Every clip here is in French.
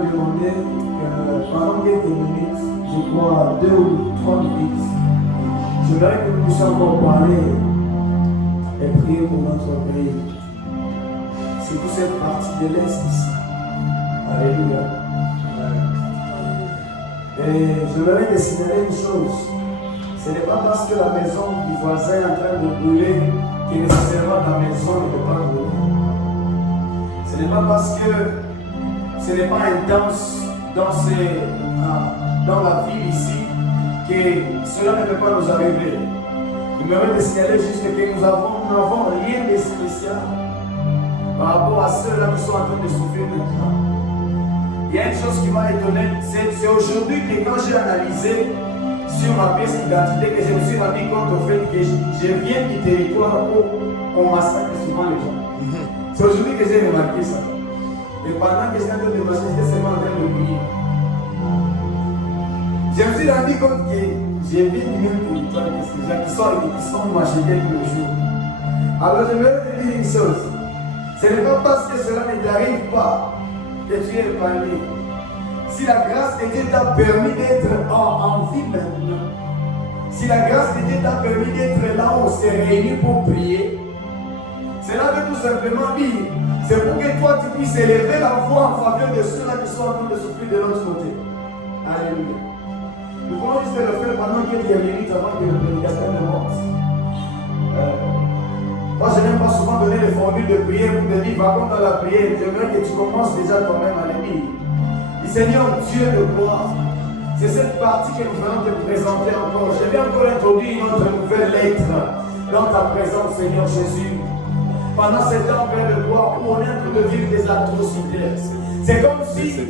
vais demander pendant quelques minutes, je crois 2 ou 3 minutes, je voudrais que nous puissions encore parler et prier pour notre pays. C'est pour cette partie de l'Est ici. Alléluia. Et je voudrais te signaler une chose. Ce n'est pas parce que la maison du voisin est en train de brûler que nécessairement la maison ne peut pas brûler. Ce n'est pas parce que ce n'est pas intense dans la ville ici que cela ne peut pas nous arriver. Je voudrais te signaler juste que nous n'avons rien de spécial par rapport à ceux-là qui sont en train de souffrir maintenant. Il y a une chose qui m'a étonné, c'est aujourd'hui que quand j'ai analysé sur ma pièce d'identité, que je me suis rendu compte au fait que je viens du territoire où on massacre souvent les gens. C'est aujourd'hui que j'ai remarqué ça. Et pendant que j'étais en train de marcher, j'étais seulement en train de prier. Je me suis rendu compte que j'ai vu du même territoire que ces gens qui sont machetés tous les jours. Alors je vais te dire une chose. Ce n'est pas parce que cela ne t'arrive pas que tu es épargné. Si la grâce de Dieu t'a permis d'être en vie maintenant, si la grâce de Dieu t'a permis d'être là où on s'est réunis pour prier, cela veut tout simplement dire, c'est pour que toi tu puisses élever la voix en faveur de ceux-là qui sont en train de souffrir de l'autre côté. Alléluia. Nous pouvons juste le faire pendant quelques minutes avant que le prédicateur ne monte. Moi, je n'aime pas souvent donner les formules de prière pour te dire, va dans la prière. J'aimerais que tu commences déjà toi-même à les dire. Dis, Seigneur Dieu de gloire, c'est cette partie que nous venons te présenter encore. Je vais encore introduire notre nouvelle lettre dans ta présence, Seigneur Jésus. Pendant ce temps, Père de gloire, où on est en train de vivre des atrocités. C'est comme si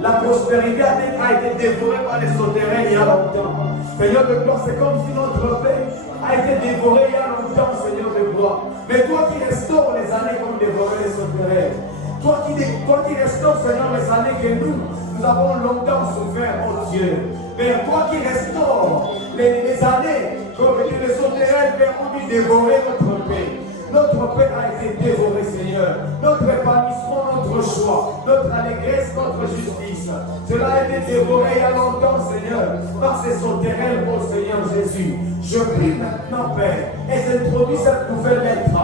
la prospérité a été dévorée par les sauterelles il y a longtemps. Seigneur de gloire, c'est comme si notre paix a été dévorée il y a longtemps, Seigneur de gloire. Mais toi qui restaures les années comme dévorer les sauterelles, toi qui restaures, Seigneur, les années que nous avons longtemps souffert, oh Dieu. Père, toi qui restaures les années que les sauterelles ont dû dévorer notre paix. Notre paix a été dévorée, Seigneur. Notre épanouissement, notre joie, notre allégresse, notre justice. Cela a été dévoré il y a longtemps, Seigneur, par ces sauterelles, oh Seigneur Jésus. Je prie maintenant, Père, et j'introduis cette nouvelle lettre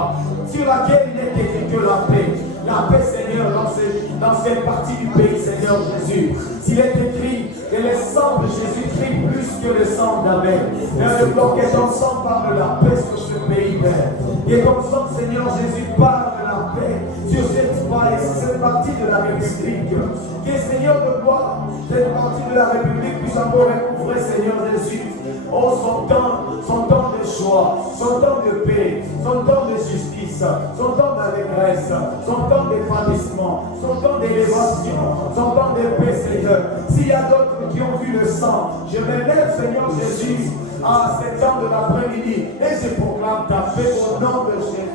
sur laquelle il est écrit que la paix. La paix, Seigneur, dans cette partie du pays, Seigneur Jésus. S'il est écrit que le sang de Jésus-Christ plus que le sang d'Abel. Père de gloire, que ton sang parle de la paix sur ce pays, Père. Que ton sang, Seigneur Jésus, parle de la paix sur cette partie de la République. Que, Seigneur de gloire, cette partie de la République puisse encore recouvrer, Seigneur Jésus. Oh, son temps de joie, son temps de paix, son temps de justice, son temps d'allégresse, son temps d'épanouissement, son temps d'élévation, son temps de paix, Seigneur. S'il y a d'autres qui ont vu le sang, je me lève, Seigneur Jésus, à cet temps de l'après-midi et je proclame ta paix au nom de Jésus.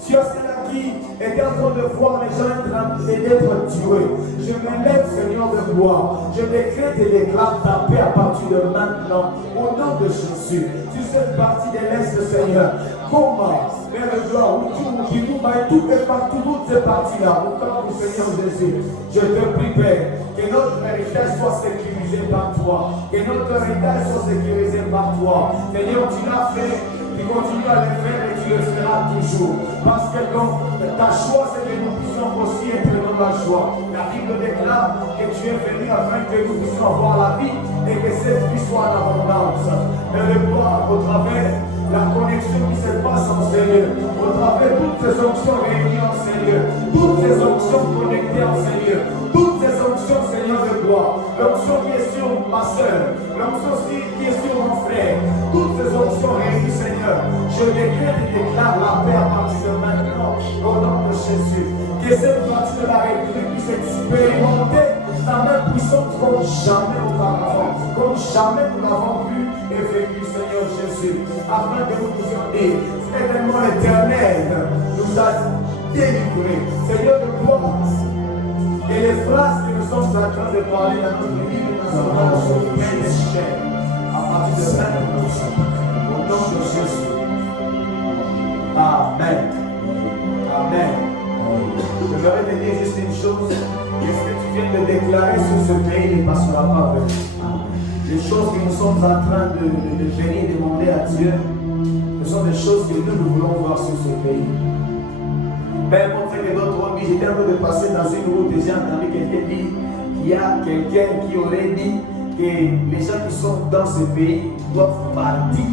Sur ceux-là qui étaient en train de voir les gens en train d'être tués, je me lève, Seigneur de gloire. Je décrète et déclare ta paix à partir de maintenant, au nom de Jésus. Sur cette partie de l'Est, Seigneur, comment, Père de gloire, toutes ces parties-là, au nom du Seigneur Jésus, je te prie, Père, que notre héritage soit sécurisé par toi, que notre héritage soit sécurisé par toi. Seigneur, tu l'as fait. Tu continues à le faire et tu le feras toujours. Parce que ta choix, c'est que nous puissions aussi être dans la joie. La Bible déclare que tu es venu afin que nous puissions avoir la vie et que cette vie soit en abondance. Et le voir au travers la connexion qui se passe en Seigneur, au travers toutes ces onctions réunies en Seigneur, toutes ces onctions connectées en Seigneur, toutes ces onctions, Seigneur de gloire, l'onction qui est sur ma soeur, l'onction qui est sur mon frère, toutes ces onctions réunies, Seigneur, je décrète et déclare la paix à partir de maintenant, au nom de Jésus. Que cette partie de la République puisse expérimenter sa main puissante comme jamais auparavant, comme jamais nous l'avons vu et vécu, Seigneur Jésus, afin que nous puissions dire, éternellement l'Éternel nous a délivrés. Seigneur de gloire, et les phrases que nous sommes en train de parler dans notre vie, nous avons plein d'échecs à partir de maintenant, au nom de Jésus. Amen. Amen. Je voudrais te dire juste une chose. Qu'est-ce que tu viens de déclarer passera pas avec nous. Les choses que nous sommes en train de venir demander à Dieu, ce sont des choses que nous voulons voir sur ce pays. Père, mon frère et notre ami, j'étais en train de passer dans une route et j'ai entendu quelqu'un dire qu'il y a quelqu'un qui aurait dit que les gens qui sont dans ce pays doivent partir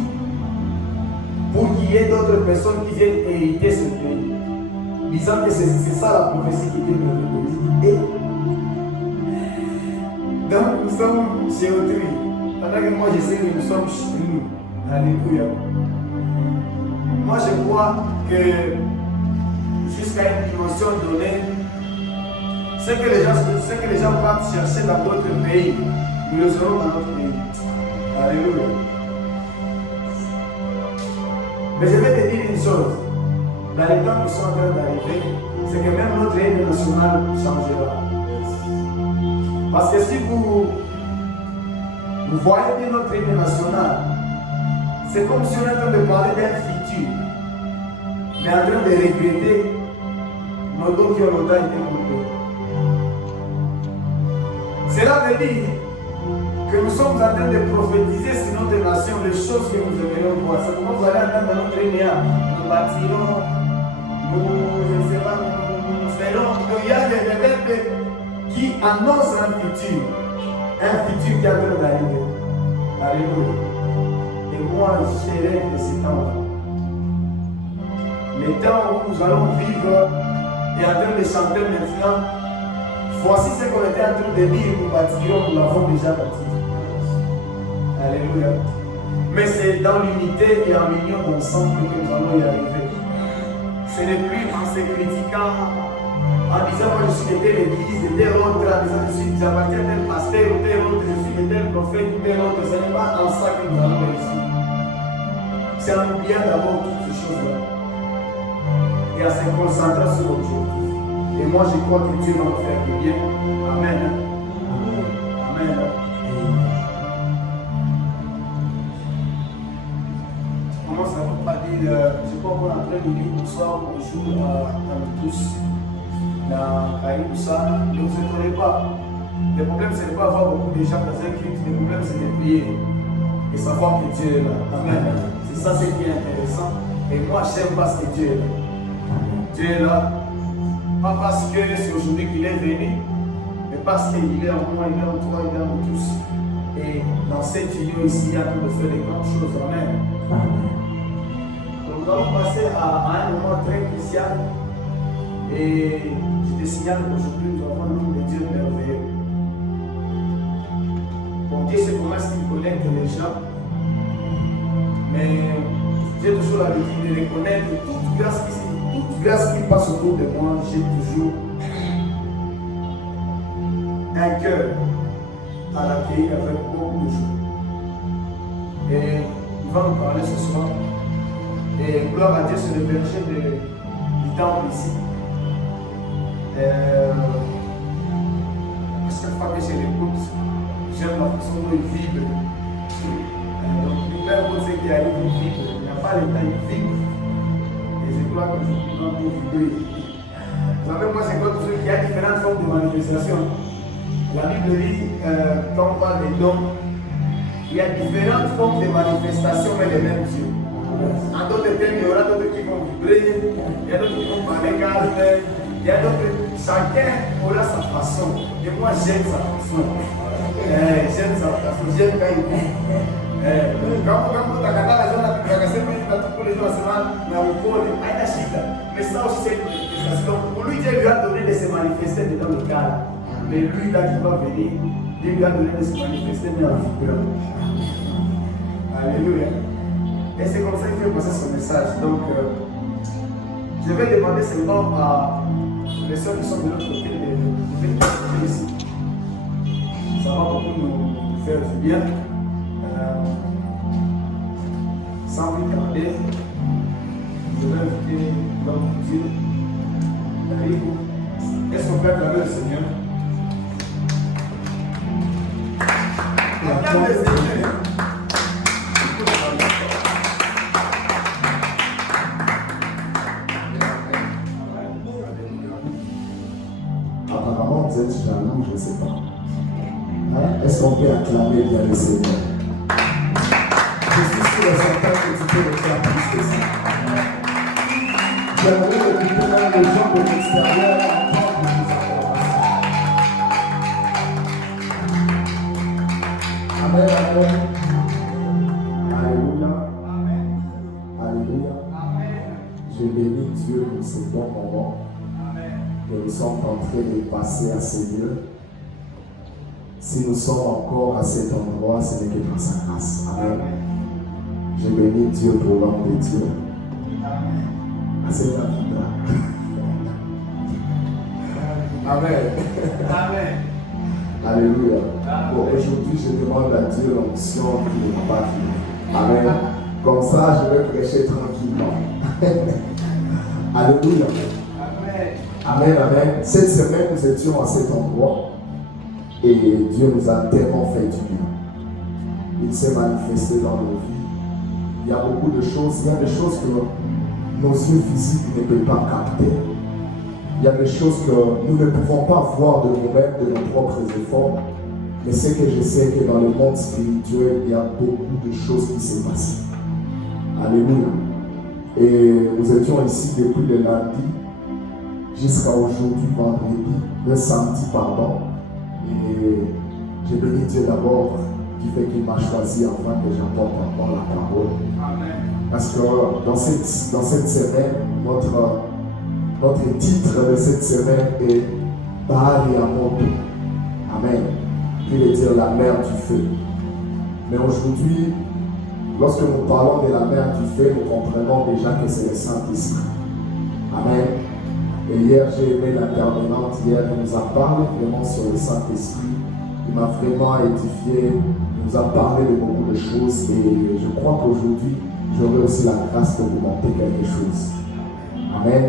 pour qu'il y ait d'autres personnes qui viennent hériter ce pays. Disant que c'est ça la prophétie qui est venue. Donc nous sommes chez autrui. Pendant que moi je sais que nous sommes chez nous. Alléluia. Moi je crois que jusqu'à une dimension donnée, ce que les gens partent chercher dans d'autres pays, nous le serons dans notre pays. Alléluia. Mais je vais te dire une chose. Dans les temps qui sont en train d'arriver, c'est que même notre hymne national changera. Parce que si vous voyez bien notre hymne national, c'est comme si on est en train de parler d'un futur, mais en train de regretter nos dos qui ont longtemps été coupés. Cela veut dire que nous sommes en train de prophétiser sur notre nation les choses que nous aimerions voir. C'est comment vous allez entendre dans notre hymne, nous bâtirons, je ne sais pas, nous ferons. Il y a des verbes qui annoncent un futur qui est en train d'arriver. Alléluia. Et moi, je rêve de ces temps-là. Les temps où nous allons vivre et en train de chanter maintenant, voici ce qu'on était en train de dire, nous bâtirons, nous l'avons déjà bâti. Alléluia. Mais c'est dans l'unité et en union ensemble que nous allons y arriver. Ce n'est plus en se critiquant, en disant moi je suis de telle église, de telle autre, en disant j'appartiens à tel pasteur ou tel autre, je suis de tel prophète ou tel autre. Ce n'est pas en ça que nous allons réussir. C'est en oubliant d'abord toutes ces choses-là et en se concentrant sur l'objectif. Et moi je crois que Dieu va nous faire du bien. Amen. Amen. Ça ne veut pas dire, je crois qu'on est en train de dire bonsoir, bonjour à nous tous. Dans Caïn, ça, ne vous étonnez pas. Le problème, c'est de ne pas avoir beaucoup de gens dans un culte. Le problème, c'est de prier et savoir que Dieu est là. Amen. C'est ça ce qui est intéressant. Et moi, j'aime parce que Dieu est là. Dieu est là. Pas parce que c'est aujourd'hui qu'il est venu, mais parce qu'il est en moi, il est en toi, il est en nous tous. Et dans cette union ici, il y a de faire des grandes choses. Amen. Nous allons passer à un moment très crucial et je te signale qu'aujourd'hui nous avons un nom de Dieu merveilleux. Bon, Dieu c'est comment est-ce qu'il connecte les gens, mais j'ai toujours l'habitude de reconnaître toute grâce qui passe autour de moi, j'ai toujours un cœur à l'accueillir avec beaucoup de joie. Et il va nous parler ce soir. Et gloire à Dieu, c'est le berger du temple ici. Chaque fois que je l'écoute, j'aime la façon dont il vibre. Donc, l'hiver, vous savez qu'il arrive, il vibre. Il n'a pas le temps, il vibre. Et je crois que je suis vraiment vibrer. Vous savez, moi, je crois toujours qu'il y a différentes formes de manifestations. La Bible dit, quand on parle des dons, il y a différentes formes de manifestations, mais les mêmes dieux. En d'autres termes, il y aura d'autres qui vont vibrer, il y a d'autres qui vont parler calme, il y a d'autres. Chacun aura sa façon. Et moi, j'aime sa façon. J'aime sa façon. J'aime quand il vit. Quand vous avez la zone, vous avez tous les jours la semaine, mais ça aussi, c'est une manifestation. Pour lui, Dieu lui a donné de se manifester dans le cadre. Mais lui, là qui va venir, Dieu lui a donné de se manifester dans le vibrant. Alléluia. Et c'est comme ça qu'il fait passer son message. Donc, je vais demander seulement à les soeurs qui sont de l'autre côté de venir ici. Ça va beaucoup nous faire du bien. Sans plus tarder, je vais inviter l'homme de Dieu. Est-ce qu'on peut acclamer le Seigneur? Acclame le Seigneur. Apparemment, vous êtes jaloux, je ne sais pas. Est-ce qu'on peut acclamer bien le Seigneur? Je suis sûr et certain que tu peux le faire plus que ça. J'aimerais écouter même les gens de l'extérieur entendre les informations. Amen, amen. Alléluia. Alléluia. Je bénis Dieu pour ce bon moment que nous sommes en train de passer à ces lieux. Si nous sommes encore à cet endroit, ce n'est que par sa grâce. Amen. Je bénis Dieu pour l'homme de Dieu. À cette vie-là. Amen. Amen. Alléluia. Bon, aujourd'hui, je demande à Dieu l'onction qui ne m'a pas fini. Amen. Comme ça, je vais prêcher tranquillement. Alléluia. Amen. Amen, amen. Cette semaine, nous étions à cet endroit et Dieu nous a tellement fait du bien. Il s'est manifesté dans nos vies. Il y a beaucoup de choses. Il y a des choses que nos yeux physiques ne peuvent pas capter. Il y a des choses que nous ne pouvons pas voir de nous-mêmes, de nos propres efforts. Mais ce que je sais que dans le monde spirituel, il y a beaucoup de choses qui se passent. Alléluia. Et nous étions ici depuis le lundi jusqu'à aujourd'hui, vendredi, le samedi, pardon. Et j'ai béni Dieu d'abord qui fait qu'il m'a choisi afin que j'apporte encore la parole. Amen. Parce que dans cette semaine, notre titre de cette semaine est Baal et Amon. Amen. Qui veut dire la mer du feu. Mais aujourd'hui, lorsque nous parlons de la mer du feu, nous comprenons déjà que c'est le Saint-Esprit. Amen. Et hier, j'ai aimé l'intervenante. Hier, elle nous a parlé vraiment sur le Saint-Esprit. Il m'a vraiment édifié. Il nous a parlé de beaucoup de choses. Et je crois qu'aujourd'hui, j'aurai aussi la grâce de vous montrer quelque chose. Amen.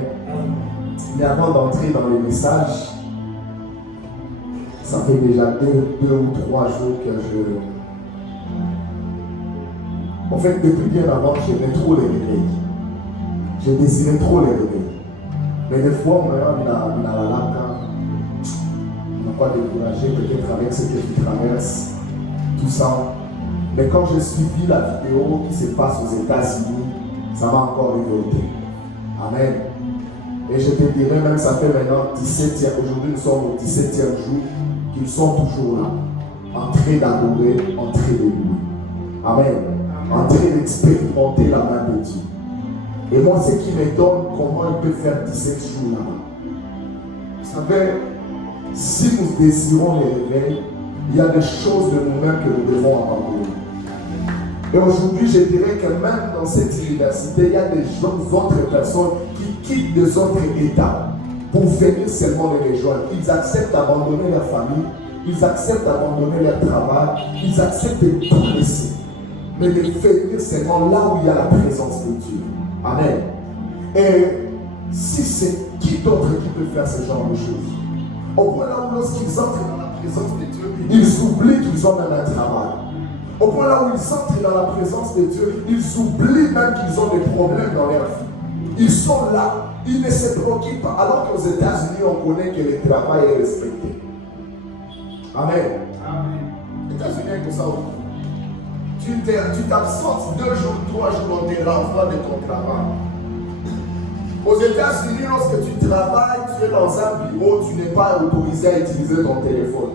Mais avant d'entrer dans le message, ça fait déjà deux ou trois jours que En fait, depuis bien avant, j'aimais trop les réveils. Je désirais trop les réveils. Mais des fois, on n'a pas découragé, peut-être avec ce que tu traverses, tout ça. Mais quand j'ai suivi la vidéo qui se passe aux États-Unis, ça m'a encore révolté. Amen. Et je te dirais même, ça fait maintenant 17e, aujourd'hui nous sommes au 17e jour, qu'ils sont toujours là, en train d'adorer, en train de louer. Amen. En train d'expérimenter la main de Dieu. Et moi, ce qui m'étonne, comment il peut faire 17 jours là-bas. Vous savez, si nous désirons les réveils, il y a des choses de nous-mêmes que nous devons abandonner. Et aujourd'hui, je dirais que même dans cette université, il y a des autres personnes qui quittent des autres États pour venir seulement les rejoindre. Ils acceptent d'abandonner leur famille, ils acceptent d'abandonner leur travail, ils acceptent de tout laisser. Mais de venir seulement là où il y a la présence de Dieu. Amen. Et si c'est qui d'autre qui peut faire ce genre de choses? Au point là où lorsqu'ils entrent dans la présence de Dieu, ils oublient qu'ils ont même un travail. Au point là où ils entrent dans la présence de Dieu, ils oublient même qu'ils ont des problèmes dans leur vie. Ils sont là, ils ne se préoccupent pas. Alors qu'aux États-Unis, on connaît que le travail est respecté. Amen. Amen. Les États-Unis, tout ça. Tu t'absentes 2 jours, 3 jours, on te renvoie de ton travail. Aux États-Unis, lorsque tu travailles, tu es dans un bureau, tu n'es pas autorisé à utiliser ton téléphone.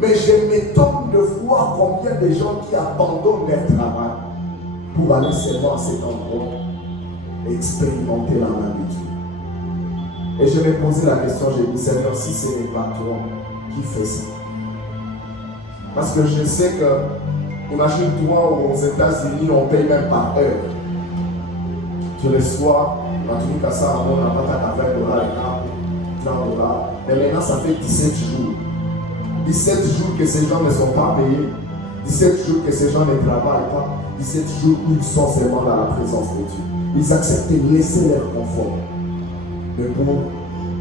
Mais je m'étonne de voir combien de gens qui abandonnent leur travail pour aller seulement à cet endroit et expérimenter la main de Dieu. Et je me posais la question, j'ai dit, Seigneur, si ce n'est pas toi qui fais ça. Parce que je sais que, imagine-toi aux États-Unis, on paye même par heure. Tu reçois, on a tenu qu'à ça, on n'a pas qu'à $20 $30. Mais maintenant, ça fait 17 jours. 17 jours que ces gens ne sont pas payés. 17 jours que ces gens ne travaillent pas. 17 jours où ils sont seulement dans la présence de Dieu. Ils acceptent de laisser leur confort. Mais pour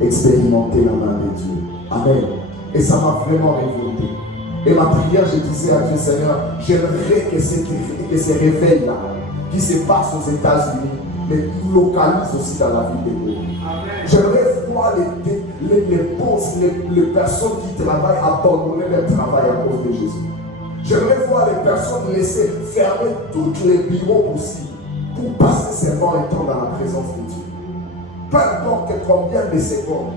expérimenter la main de Dieu. Amen. Et ça m'a vraiment révolté. Et ma prière, je disais à Dieu, Seigneur, j'aimerais que ces réveils-là, qui se passent aux États-Unis, mais nous localisent aussi dans la ville de Dieu. J'aimerais voir les boss, les personnes qui travaillent abandonner leur travail à cause de Jésus. J'aimerais voir les personnes laisser fermer tous les bureaux possibles pour passer seulement un temps dans la présence de Dieu. Peu importe combien de secondes.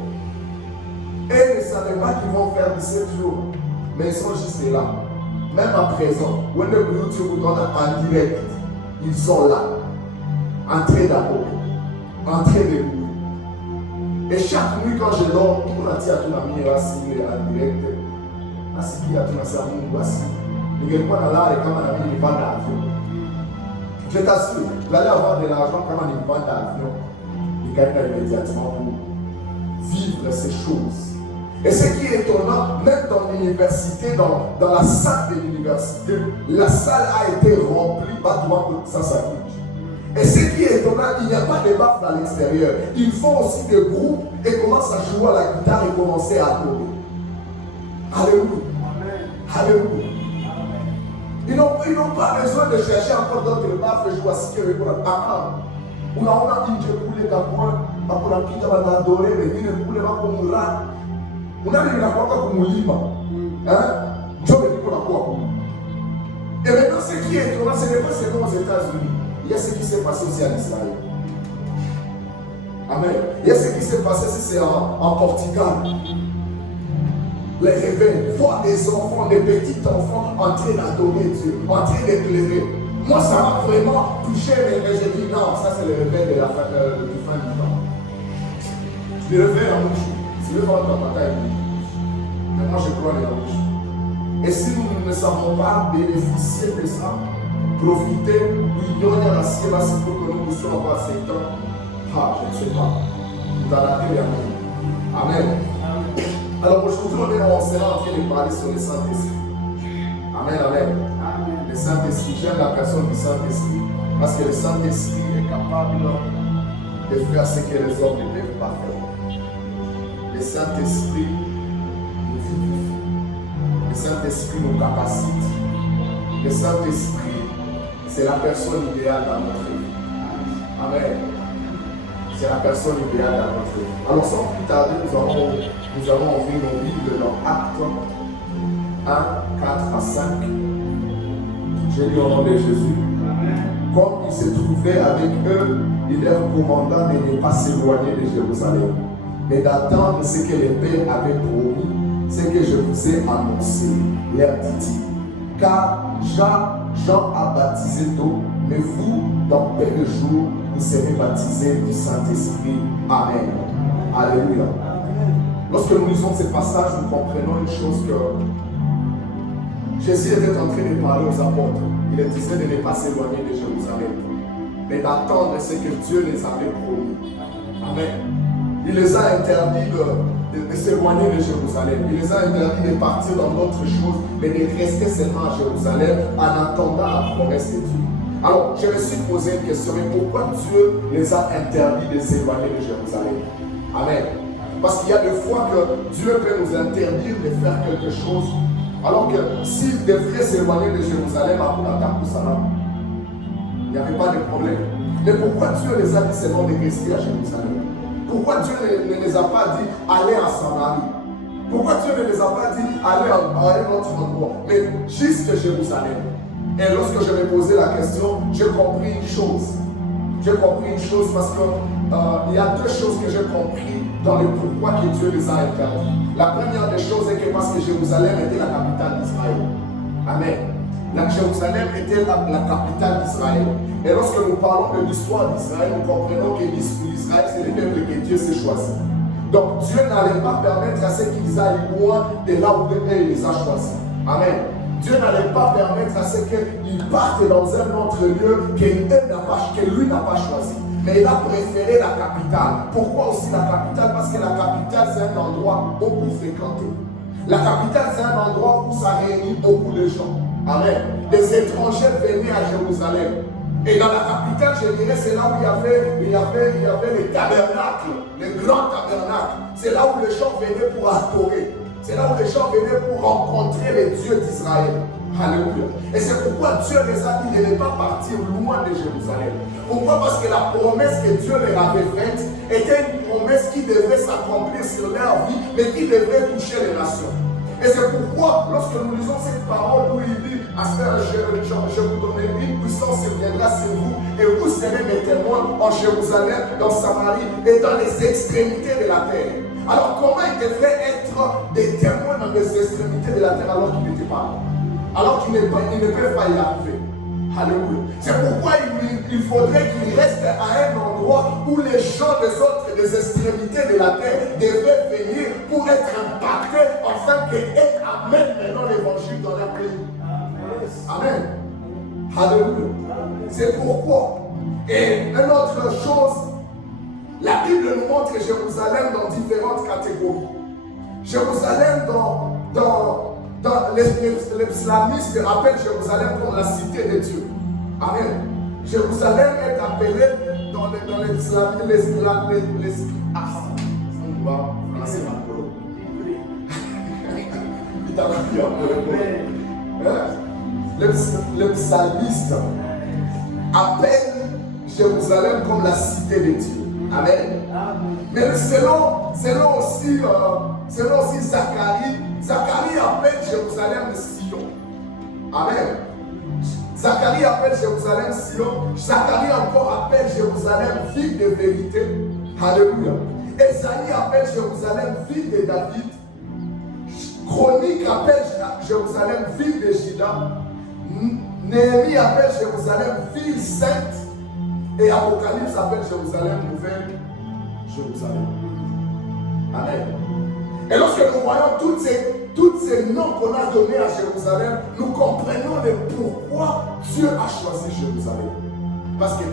Et ils ne savaient pas qu'ils vont faire 17 jours. Mais ils sont juste là. Même à présent, où le YouTube vous donne en direct, ils sont là, en train d'adorer, en train de louer. Et chaque nuit quand je dors, on a dit à tout le monde, en direct, à tout le je t'assure, vous allez avoir de l'argent comme un vente d'avion. Il gagne immédiatement pour vivre ces choses. Et ce qui est étonnant, même dans l'université, dans la salle de l'université, la salle a été remplie, ça s'affiche. Et ce qui est étonnant, il n'y a pas de baffes à l'extérieur. Ils font aussi des groupes et commencent à jouer à la guitare et commencer à adorer. Alléluia. Alléluia. Ils n'ont pas besoin de chercher encore d'autres baffes et jouer à ce qu'ils veulent. On a dit que pour les capons, on a quitté à adorer, mais il ne pouvait pas comme on l'a. On a dit que comme on lima. Dieu me dit qu'on a quoi. Et maintenant, ce qui est étonnant, ce n'est pas seulement aux États-Unis. Il y a ce qui s'est passé aussi en Israël. Amen. Il y a ce qui s'est passé, c'est en Portugal. Les réveils, voir des enfants, des petits enfants en train d'adorer Dieu, en train d'éclairer. Moi, ça m'a vraiment touché, mais j'ai dit non, ça c'est le réveil de la fin du temps. Le réveil en bouche, c'est le vent de la bataille. Mais moi, je crois en bouche. Et si nous ne savons pas bénéficier de ça, profiter, il y a la ciel pour que nous puissions avoir 7 ans. Je ne sais pas. Vous allez appeler Amen. Alors aujourd'hui, on est en train de parler sur le Saint-Esprit. Amen, amen. Le Saint-Esprit, j'aime la personne du Saint-Esprit. Parce que le Saint-Esprit est capable de faire ce que les hommes ne peuvent pas faire. Le Saint-Esprit nous vivifie. Le Saint-Esprit nous capacite. Le Saint-Esprit, c'est la personne idéale dans notre vie. Amen. C'est la personne idéale dans notre vie. Alors sans plus tarder, nous allons ouvrir nos Bibles dans Actes 1, 4 à 5. Je lis au nom de Jésus. Comme il se trouvait avec eux, il leur commanda de ne pas s'éloigner de Jérusalem, mais d'attendre ce que le Père avait promis, ce que je vous ai annoncé. Leur dit-il, car Jean a baptisé d'eau, mais vous, dans peu de jours, vous serez baptisés du Saint-Esprit. Amen. Alléluia. Lorsque nous lisons ces passages, nous comprenons une chose que Jésus était en train de parler aux apôtres. Il leur disait de ne pas s'éloigner de Jérusalem, mais d'attendre ce que Dieu les avait promis. Amen. Il les a interdits de s'éloigner de Jérusalem. Il les a interdits de partir dans d'autres choses, mais de rester seulement à Jérusalem en attendant la promesse de Dieu. Alors, je me suis posé une question, mais pourquoi Dieu les a interdits de s'éloigner de Jérusalem? Amen. Parce qu'il y a des fois que Dieu peut nous interdire de faire quelque chose, alors que s'ils devraient s'éloigner de Jérusalem, il n'y avait pas de problème. Mais pourquoi Dieu les a dit seulement de rester à Jérusalem? Pourquoi Dieu ne les a pas dit aller à Samarie? Pourquoi Dieu ne les a pas dit aller à un autre endroit? Mais juste Jérusalem. Et lorsque je me posais la question, j'ai compris une chose. J'ai compris une chose parce qu'il y a deux choses que j'ai compris dans le pourquoi que Dieu les a interdits. La première des choses est que parce que Jérusalem était la capitale d'Israël. Amen. La Jérusalem était la capitale d'Israël. Et lorsque nous parlons de l'histoire d'Israël, nous comprenons que l'Israël, c'est le peuple que Dieu s'est choisi. Donc Dieu n'allait pas permettre à ceux qu'ils aillent loin de là où il les a choisis. Amen. Dieu n'allait pas permettre à ce qu'ils partent dans un autre lieu que lui n'a pas choisi. Mais il a préféré la capitale. Pourquoi aussi la capitale? Parce que la capitale, c'est un endroit beaucoup fréquenté. La capitale, c'est un endroit où ça réunit beaucoup de gens. Amen. Des étrangers venaient à Jérusalem. Et dans la capitale, je dirais, c'est là où il y avait les tabernacles, les grands tabernacles. C'est là où les gens venaient pour adorer. C'est là où les gens venaient pour rencontrer les dieux d'Israël. Alléluia. Et c'est pourquoi Dieu les a dit de ne pas partir loin de Jérusalem. Pourquoi? Parce que la promesse que Dieu leur avait faite était une promesse qui devrait s'accomplir sur leur vie, mais qui devrait toucher les nations. Et c'est pourquoi, lorsque nous lisons cette parole où il dit, je vous donnerai une puissance qui viendra sur vous, et vous serez mes témoins en Jérusalem, dans Samarie et dans les extrémités de la terre. Alors comment ils devraient être des témoins dans les extrémités de la terre alors qu'ils n'étaient pas là? Alors qu'ils ne peuvent pas y arriver. Alléluia. C'est pourquoi il faudrait qu'ils restent à un endroit où les gens des extrémités de la terre devraient venir pour être impactés afin qu'ils amènent maintenant l'évangile dans leur pays. Amen. Alléluia. C'est pourquoi. Et une autre chose, la Bible nous montre Jérusalem dans différentes catégories. Jérusalem dans l'islamisme appelle Jérusalem comme la cité de Dieu. Amen. Jérusalem est appelée dans l'islamisme. Les psalmistes appellent Jérusalem comme la cité de Dieu. Amen. Mais selon aussi Zacharie appelle Jérusalem Sion. Amen. Zacharie appelle Jérusalem Sion. Zacharie encore appelle Jérusalem ville de vérité. Alléluia. Esaïe appelle Jérusalem ville de David. Chronique appelle Jérusalem ville de Juda. Néhémie appelle Jérusalem ville sainte. Et Apocalypse appelle Jérusalem nouvelle Jérusalem. Amen. Et lorsque nous voyons tous ces noms qu'on a donnés à Jérusalem, nous comprenons le pourquoi Dieu a choisi Jérusalem. Parce que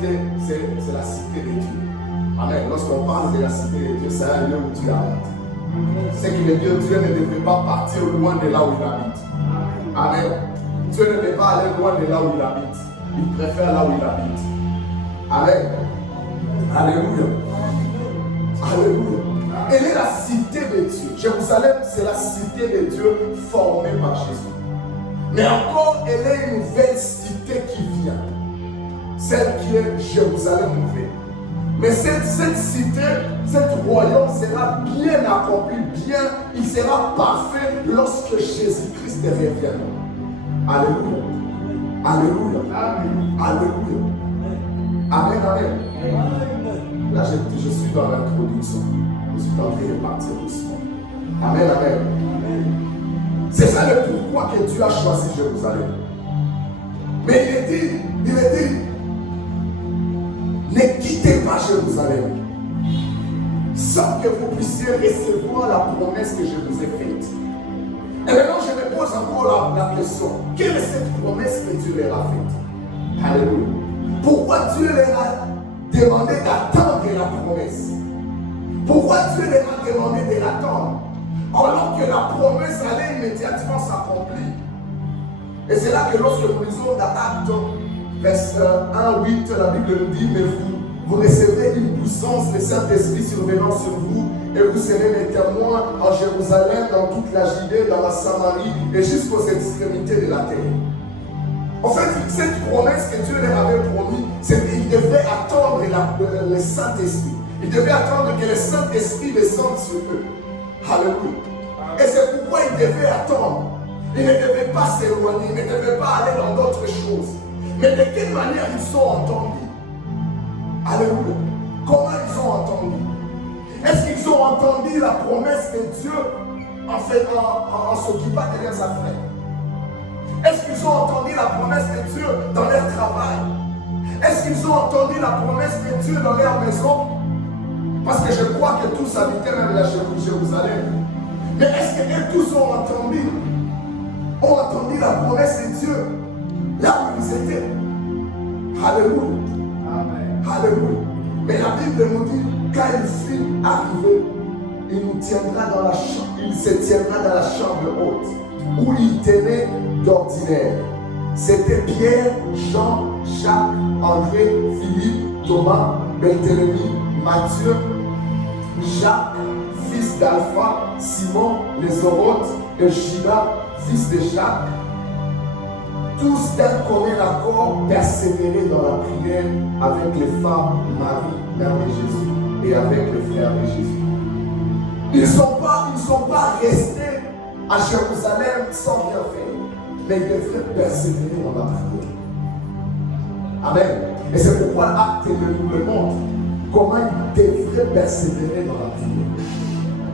c'est la cité de Dieu. Amen. Lorsqu'on parle de la cité de Dieu, c'est un lieu où Dieu habite. C'est que Dieu ne devait pas partir loin de là où il habite. Amen. Dieu ne devait pas aller loin de là où il habite. Il préfère là où il habite. Amen. Alléluia. Alléluia. Elle est la cité de Dieu. Jérusalem, c'est la cité de Dieu formée par Jésus. Mais encore, elle est une nouvelle cité qui vient. Celle qui est Jérusalem nouvelle. Mais cette cité, cette royaume sera bien accompli, il sera parfait lorsque Jésus-Christ reviendra. Alléluia. Alléluia. Amen. Alléluia. Amen, amen. Là, je suis dans l'introduction. Je suis en train de partir doucement. Amen, amen. C'est ça le pourquoi que Dieu a choisi Jérusalem. Mais il est dit, ne quittez pas Jérusalem sans que vous puissiez recevoir la promesse que je vous ai faite. Et maintenant, je me pose encore la question. Quelle est cette promesse que Dieu leur a faite? Alléluia. Pourquoi Dieu leur a demandé d'attendre la promesse? Pourquoi Dieu leur a demandé de l'attendre? Alors que la promesse allait immédiatement s'accomplir. Et c'est là que lorsque nous lisons dans Actes, verset 1, 8, la Bible nous dit, mais vous recevrez une puissance du Saint-Esprit survenant sur vous, et vous serez mes témoins en Jérusalem, dans toute la Judée, dans la Samarie, et jusqu'aux extrémités de la terre. En fait, cette promesse que Dieu leur avait promis, c'est qu'ils devaient attendre le Saint-Esprit. Ils devaient attendre que le Saint-Esprit descende sur eux. Alléluia. Et c'est pourquoi ils devaient attendre. Ils ne devaient pas s'éloigner, ils ne devaient pas aller dans d'autres choses. Mais de quelle manière ils sont entendus? Alléluia. Comment ils ont entendu? Est-ce qu'ils ont entendu la promesse de Dieu en s'occupant de leurs affaires? Est-ce qu'ils ont entendu la promesse de Dieu dans leur travail? Est-ce qu'ils ont entendu la promesse de Dieu dans leur maison? Parce que je crois que tous habitaient même la Jérusalem. Mais est-ce qu'eux tous ont entendu la promesse de Dieu là où ils étaient? Alléluia. Amen. Alléluia. Mais la Bible nous dit, quand il fut arrivé, il se tiendra dans la chambre haute, où il tenait d'ordinaire. C'était Pierre, Jean, Jacques, André, Philippe, Thomas, Barthélemy, Matthieu, Jacques, fils d'Alpha, Simon, les Zorotes, et Judas, fils de Jacques. Tous d'un commun accord persévéraient dans la prière avec les femmes Marie, mère de Jésus, et avec les frères de Jésus. Ils ne sont pas restés à Jérusalem sans rien faire. Mais ils devraient persévérer dans la prière. Amen. Et c'est pourquoi l'acte nous le montre comment ils devraient persévérer dans la prière.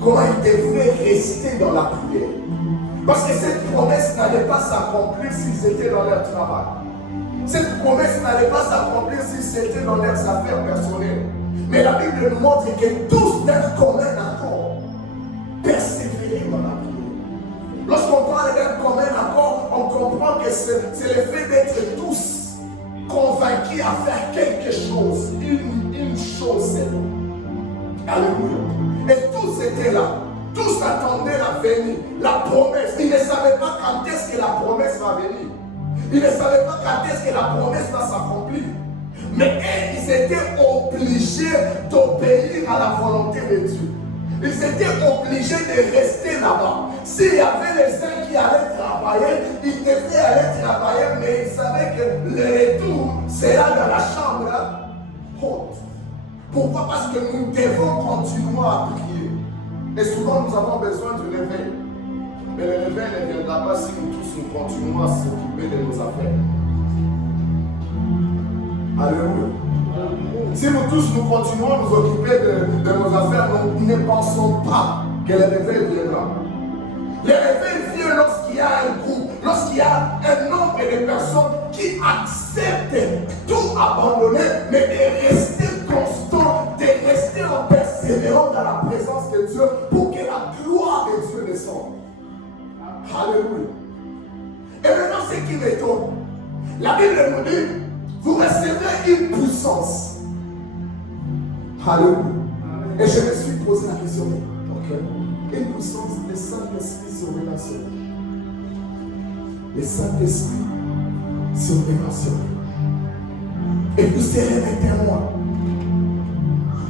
Comment ils devraient rester dans la prière. Parce que cette promesse n'allait pas s'accomplir s'ils étaient dans leur travail. Cette promesse n'allait pas s'accomplir s'ils étaient dans leurs affaires personnelles. Mais la Bible nous montre que tous d'un commun accord persévérer dans la prière. Lorsqu'on parle d'un commun accord, on comprend que c'est le fait d'être tous convaincus à faire quelque chose, une chose. Alléluia. Et tous étaient là. Tous attendaient la venue, la promesse. Ils ne savaient pas quand est-ce que la promesse va venir. Ils ne savaient pas quand est-ce que la promesse va s'accomplir. Mais ils étaient obligés d'obéir à la volonté de Dieu. Ils étaient obligés de rester là-bas. S'il y avait les uns qui allaient travailler, ils devaient aller travailler, mais ils savaient que le retour sera dans la chambre haute. Pourquoi? Parce que nous devons continuer à prier. Et souvent nous avons besoin du réveil. Mais le réveil ne viendra pas si nous tous nous continuons à s'occuper de nos affaires. Alléluia. Si nous tous nous continuons à nous occuper de nos affaires, nous ne pensons pas que le réveil viendra. Le réveil vient lorsqu'il y a un groupe, lorsqu'il y a un nombre de personnes qui acceptent tout abandonner, mais de rester constant, de rester en persévérant dans la présence de Dieu pour que la gloire de Dieu descende. Alléluia. Et maintenant, ce qui m'étonne, la Bible nous dit, vous recevrez une puissance. Alléluia. Et je me suis posé la question, ok, une puissance, le Saint-Esprit surveillant sur vous. Le Saint-Esprit surveillant sur vous. Et vous serez mes témoins.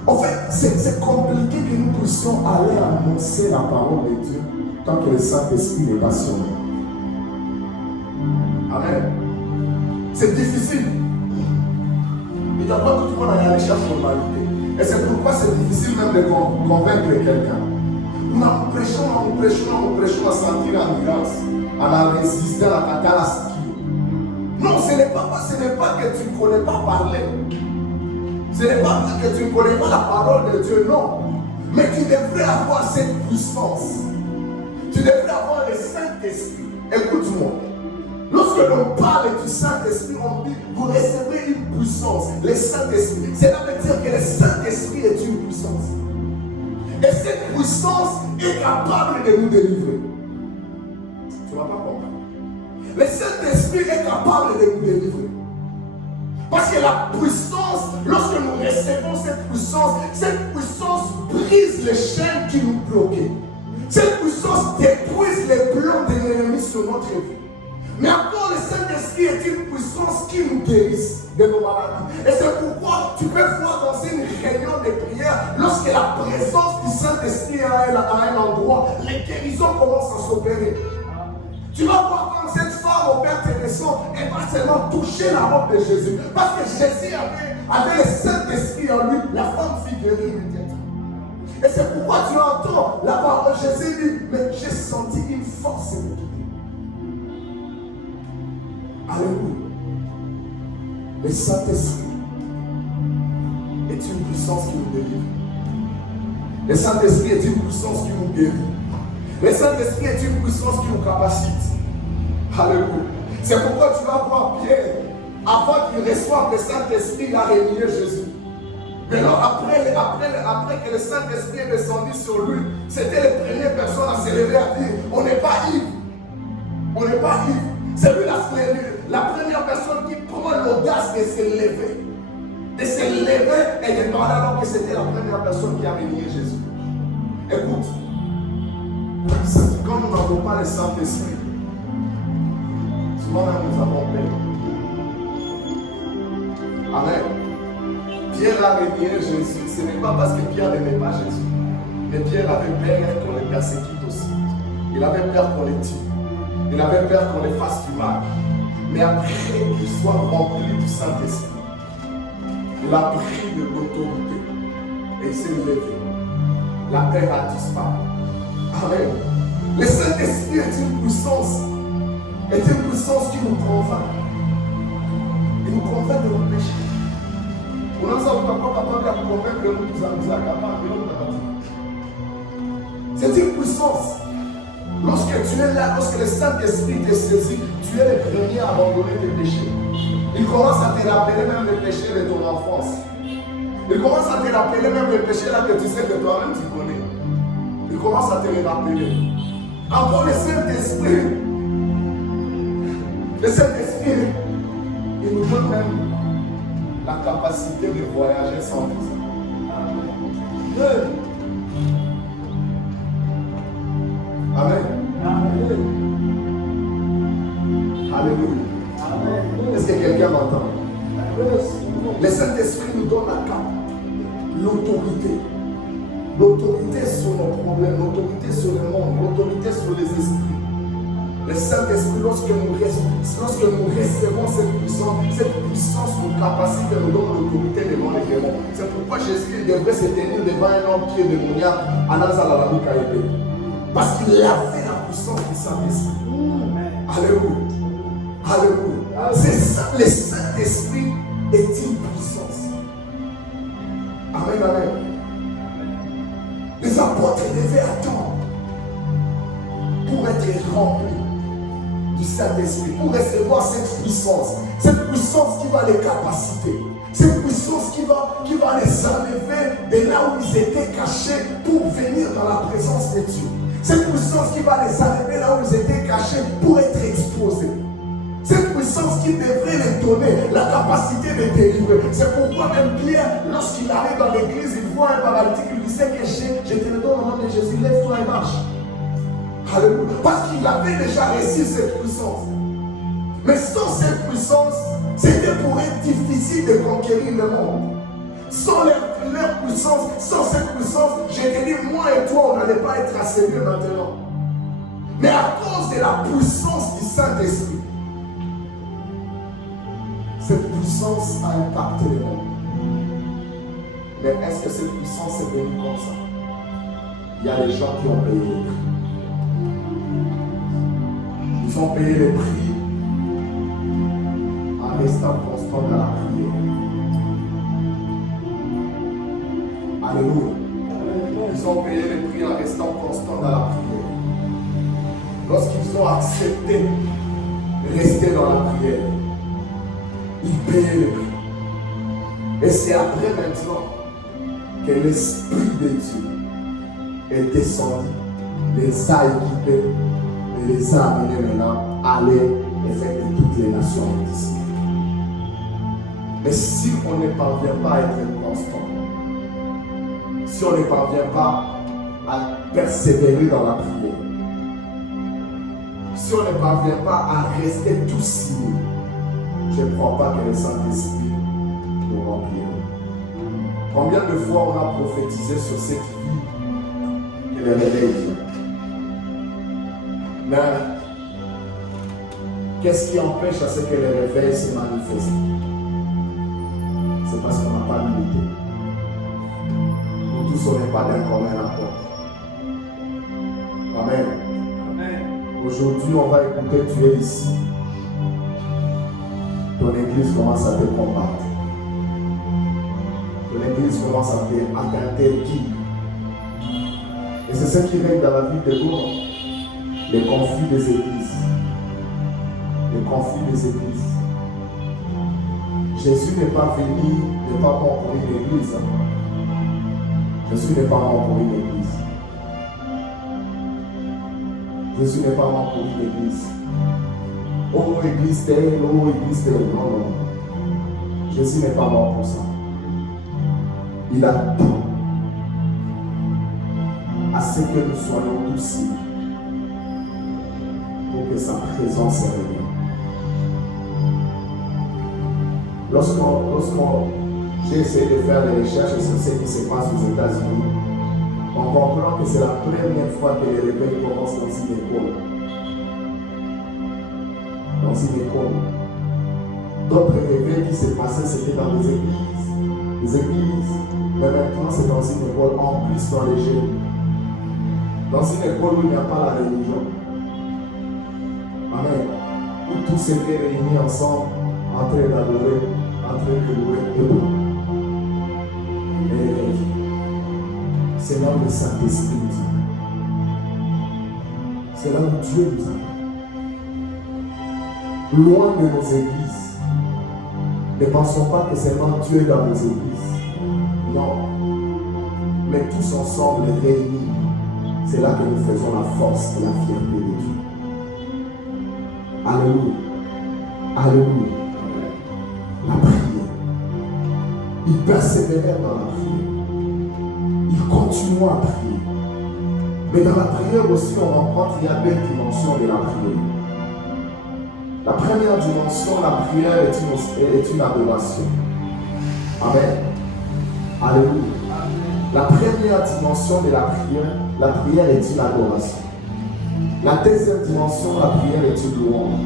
En fait, c'est compliqué que nous puissions aller annoncer la parole de Dieu tant que le Saint-Esprit n'est pas sur nous. Amen. C'est difficile. Il n'y a pas tout le monde à aller chercher l'humanité. Et c'est pourquoi c'est difficile même de convaincre quelqu'un. Nous prêchons à sentir l'ambiance, à la résister, à la catastrophe. Non, ce n'est pas que tu ne connais pas parler. Ce n'est pas que tu ne connais pas la parole de Dieu, non. Mais tu devrais avoir cette puissance. Tu devrais avoir le Saint-Esprit. Écoute-moi. Lorsque l'on parle du Saint-Esprit, on dit, vous recevez une puissance, le Saint-Esprit. Cela veut dire que le Saint-Esprit est une puissance. Et cette puissance est capable de nous délivrer. Tu ne vas pas comprendre. Le Saint-Esprit est capable de nous délivrer. Parce que la puissance, lorsque nous recevons cette puissance brise les chaînes qui nous bloquaient. Cette puissance détruit les plans de l'ennemi sur notre vie. Mais encore, le Saint-Esprit est une puissance qui nous guérisse de nos maladies. Et c'est pourquoi tu peux voir dans une réunion de prière, lorsque la présence du Saint-Esprit est à un endroit, les guérisons commencent à s'opérer. Tu vas voir comme cette femme au Père Téléson, elle va seulement toucher la robe de Jésus. Parce que Jésus avait le Saint-Esprit en lui, la femme fut guérie immédiatement. Et c'est pourquoi tu entends la parole de Jésus dit, mais j'ai senti une force me quitter. Alléluia. Le Saint-Esprit est une puissance qui nous délivre. Le Saint-Esprit est une puissance qui nous guérit. Le Saint-Esprit est une puissance qui nous capacite. Alléluia. C'est pourquoi tu vas voir Pierre, avant qu'il reçoive le Saint-Esprit, il a renié Jésus. Maintenant, après que le Saint-Esprit est descendu sur lui, c'était les premières personnes à se lever à dire, on n'est pas ivre. On n'est pas ivre. C'est lui la première personne qui prend l'audace de se lever. De se lever et de parler alors que c'était la première personne qui a renié Jésus. Écoute, quand nous n'avons pas le Saint-Esprit, souvent nous avons peur. Amen. Pierre a renié Jésus. Ce n'est pas parce que Pierre n'aimait pas Jésus. Mais Pierre avait peur qu'on le persécute aussi. Il avait peur qu'on le tue. Il avait peur qu'on les fasse du mal. Mais après qu'il soit rempli du Saint-Esprit, il a pris de l'autorité et il s'est levé. la paix va disparaître. Amen. Le Saint-Esprit est une puissance qui nous convainc. Il nous convainc de nos péchés. On a ça, on ne peut pas capable de convaincre que nous sommes capables. C'est une puissance. Lorsque tu es là, lorsque le Saint-Esprit te saisit, tu es le premier à abandonner tes péchés. Il commence à te rappeler même les péchés de ton enfance. Il commence à te rappeler même les péchés là que tu sais que toi-même tu connais. Il commence à te les rappeler. Encore le Saint-Esprit. Le Saint-Esprit, il nous donne même la capacité de voyager sans visa. Amen. Amen. Alléluia. Amen. Est-ce que quelqu'un m'entend? Le Saint-Esprit nous donne l'autorité. L'autorité sur nos problèmes, l'autorité sur le monde, l'autorité sur les esprits. Le Saint-Esprit, lorsque nous recevons cette puissance, nos capacités nous donne l'autorité devant les démons. C'est pourquoi Jésus devrait se tenir devant un homme qui est démoniaque à Nazareth. Parce qu'il avait la puissance du Saint-Esprit. Alléluia. Alléluia. C'est ça, le Saint-Esprit est une puissance. Amen, amen. Les apôtres devaient attendre pour être remplis du Saint-Esprit, pour recevoir cette puissance qui va les capaciter, cette puissance qui va les enlever de là où ils étaient cachés pour venir dans la présence de Dieu. Cette puissance qui va les enlever là où ils étaient cachés pour être exposés. Cette puissance qui devrait les donner la capacité de délivrer. C'est pourquoi même Pierre, lorsqu'il arrive dans l'église, il voit un paralytique, il lui dit que je te le donne au nom de Jésus, lève-toi et marche. Alléluia. Parce qu'il avait déjà reçu cette puissance. Mais sans cette puissance, c'était pour être difficile de conquérir le monde. Sans leur puissance, sans cette puissance, je te dis, moi et toi, on n'allait pas être assaillis maintenant. Mais à cause de la puissance du Saint-Esprit, cette puissance a impacté le monde. Mais est-ce que cette puissance est venue comme ça? Il y a des gens qui ont payé le prix. Ils ont payé le prix en restant constant dans la prière. Alléluia. Ils ont payé le prix en restant constant dans la prière. Lorsqu'ils ont accepté de rester dans la prière, ils payaient le prix. Et c'est après maintenant que l'Esprit de Dieu est descendu, les a équipés et les a amenés maintenant à aller et faire de toutes les nations ici. Mais si on ne parvient pas à être constant, si on ne parvient pas à persévérer dans la prière, si on ne parvient pas à rester tout signé, je ne crois pas que le Saint-Esprit nous remplira. Combien de fois on a prophétisé sur cette vie que le réveil vient? Mais qu'est-ce qui empêche à ce que le réveil se manifeste? C'est parce qu'on n'a pas l'unité. Nous tous, on n'est pas d'un commun accord. Amen. Amen. Aujourd'hui, on va écouter, tu es ici. Ton église commence à te combattre. Ton église commence à t'interdire. Et c'est ce qui règne dans la vie de l'homme. Les conflits des églises. Les conflits des églises. Jésus n'est pas venu, n'est pas mort pour une église. Jésus n'est pas mort pour une église. Jésus n'est pas mort pour une église. Oh, église telle, oh, église telle. Non, non. Jésus n'est pas mort pour ça. Il a tout à ce que nous soyons tous ici pour que sa présence se révèle. Lorsqu'on j'ai essayé de faire des recherches sur ce qui se passe aux États-Unis, on comprend que c'est la première fois que les réveils commencent dans une école. Dans une école. D'autres réveils qui se passaient, c'était dans les églises. Les églises. Mais maintenant, c'est dans une école en plus dans les génies. Dans une école où il n'y a pas la religion. Amen. Où tous s'étaient réunis ensemble, en train d'adorer, en train de louer et tout. Et c'est là où le Saint-Esprit nous a. C'est là où Dieu nous a. Loin de nos églises. Ne pensons pas que seulement Dieu est dans nos églises. Non. Mais tous ensemble réunis, c'est là que nous faisons la force et la fierté de Dieu. Alléluia. Alléluia. La prière. Il persévérait dans la prière. Il continue à prier. Mais dans la prière aussi, on rencontre, il y a deux dimensions de la prière. La première dimension, la prière est une adoration. Amen. Alléluia. La première dimension de la prière est une adoration. La deuxième dimension, la prière est une louange.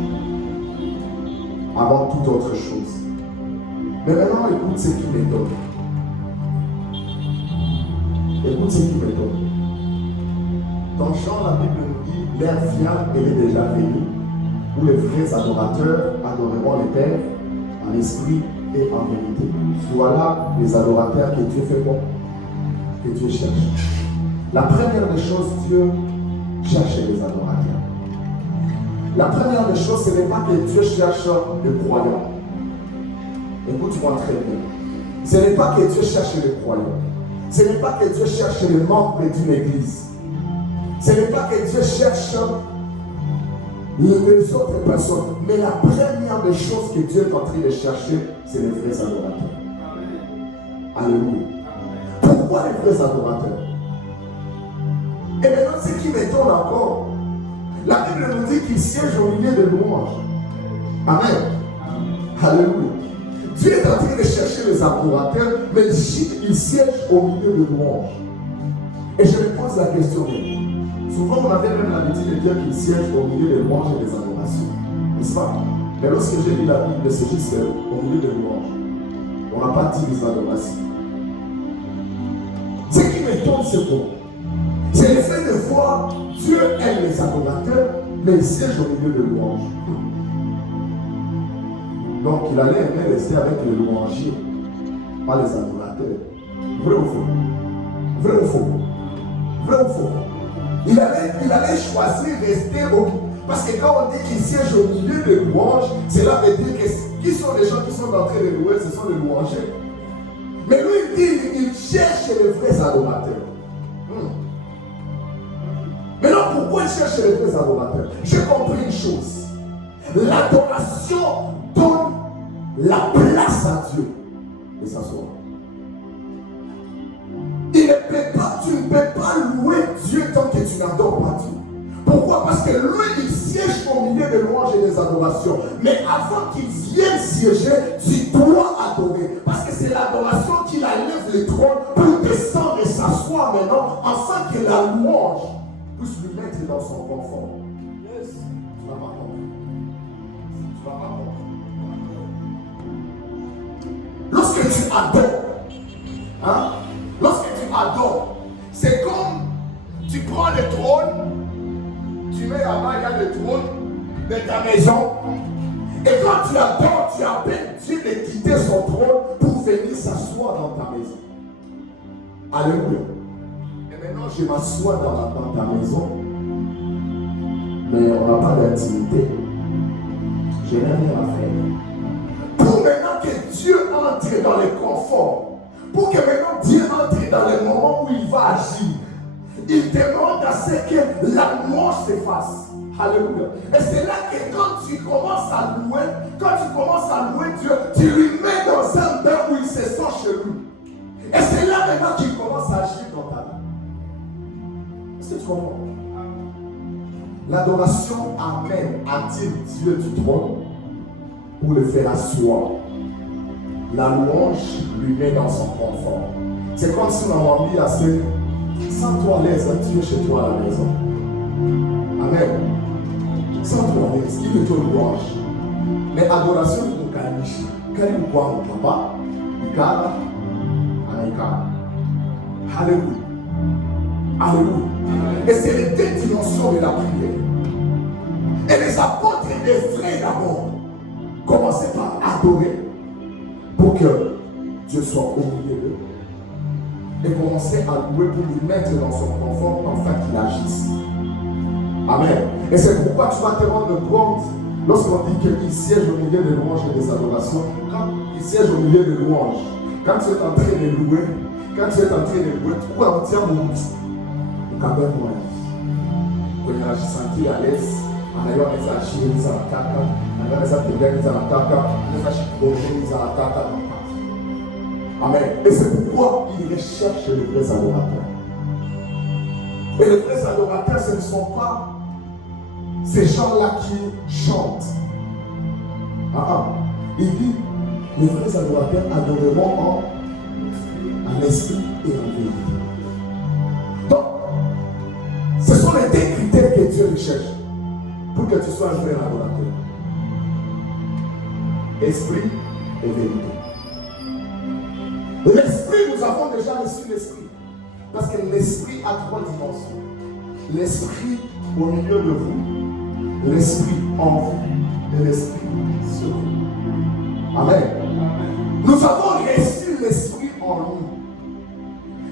Avant toute autre chose. Mais maintenant, écoute ce qui m'étonne. Écoute ce qui m'étonne. Dans Jean, la Bible nous dit, l'heure vient, elle est déjà venue, où les vrais adorateurs adoreront le Père en esprit et en vérité. Voilà les adorateurs que Dieu fait bon, que Dieu cherche. La première des choses, Dieu cherche les adorateurs. La première des choses, ce n'est pas que Dieu cherche les croyants. Écoute-moi très bien. Ce n'est pas que Dieu cherche les croyants. Ce n'est pas que Dieu cherche les membres d'une église. Ce n'est pas que Dieu cherche les autres personnes. Mais la première des choses que Dieu est en train de chercher, c'est les vrais adorateurs. Alléluia. Pourquoi les vrais adorateurs? Et maintenant, ce qui m'étonne encore, la Bible nous dit qu'il siège au milieu de louanges. Amen. Alléluia. Dieu est en train de chercher les adorateurs, mais il siège au milieu de louanges. Et je me pose la question. Souvent, on avait même l'habitude de dire qu'il siège au milieu des louanges et des adorations. N'est-ce pas? Mais lorsque j'ai lu la Bible, c'est juste au milieu des louanges. On n'a pas dit les adorations. Ce qui m'étonne, c'est quoi? C'est le fait de voir Dieu aime les adorateurs, mais il siège au milieu de louanges. Donc, il allait aimer rester avec les louangiers, pas les adorateurs. Vrai ou faux? Vrai ou faux? Vrai ou faux? Il allait choisir rester au... Parce que quand on dit qu'il siège au milieu de louanges, cela veut dire que qui sont les gens qui sont en train de louer? Ce sont les louangers. Mais lui, il dit il cherche les vrais adorateurs. Maintenant, pourquoi il cherche les vrais adorateurs? J'ai compris une chose. L'adoration donne la place à Dieu de s'asseoir. Tu ne peux pas louer Dieu tant que tu n'adores pas Dieu. Pourquoi? Parce que lui, il siège au milieu des louanges et des adorations. Mais avant qu'il vienne siéger, tu dois adorer. Parce que c'est l'adoration qui enlève le trône pour descendre et s'asseoir maintenant, afin que la louange puisse lui mettre dans son confort. Yes. Tu vas pas comprendre. Tu vas pas comprendre. Lorsque tu adores, lorsque tu adores, c'est comme tu prends le trône, tu mets là-bas, il y a le trône de ta maison. Et quand tu adores, tu appelles Dieu de quitter son trône pour venir s'asseoir dans ta maison. Alléluia. Et maintenant, je m'assois dans ta maison, mais on n'a pas d'intimité. Je n'ai rien à faire. Pour maintenant que Dieu entre dans le confort, pour que maintenant Dieu entre dans les moments où il va agir, il demande à ce que la louange se fasse. Alléluia. Et c'est là que quand tu commences à louer Dieu, tu lui mets dans un bain où il se sent chez lui. Et c'est là maintenant qu'il commence à agir dans ta vie. Est-ce que tu comprends? L'adoration attire Dieu du trône pour le faire asseoir. La louange lui met dans son confort. C'est comme si on a envie à ce sens-toi à l'aise, Dieu chez toi à la maison. Amen. Sens-toi à l'aise, il est ton louange. Mais adoration, il nous calme. Karibu kwangu papa, ikala, anaikala. Alléluia. Alléluia. Et c'est les deux dimensions de la prière. Et les apôtres devraient d'abord commencer par adorer pour que Dieu soit au milieu d'eux. Et commencer à louer pour lui mettre dans son confort afin qu'il agisse. Amen. Et c'est pourquoi tu vas te rendre compte lorsqu'on dit qu'il siège au milieu des louanges et des adorations. Quand il siège au milieu des louanges, quand tu es en train de louer, tu vas dire mon quand même moi. Quand je suis senti à l'aise, on a eu un message, ils ont attaqué, on a eu un message, ils ont attaqué, on a eu un attaqué. Amen. Et c'est pourquoi il recherche les vrais adorateurs. Et les vrais adorateurs, ce ne sont pas ces gens-là qui chantent. Il dit, les vrais adorateurs adoreront en esprit et en vérité. Donc, ce sont les deux critères que Dieu recherche pour que tu sois un vrai adorateur. Esprit et vérité. L'esprit, nous avons déjà reçu l'esprit. Parce que l'esprit a trois dimensions. L'esprit au milieu de vous, l'esprit en vous et l'esprit sur vous. Amen. Nous avons reçu l'esprit en nous.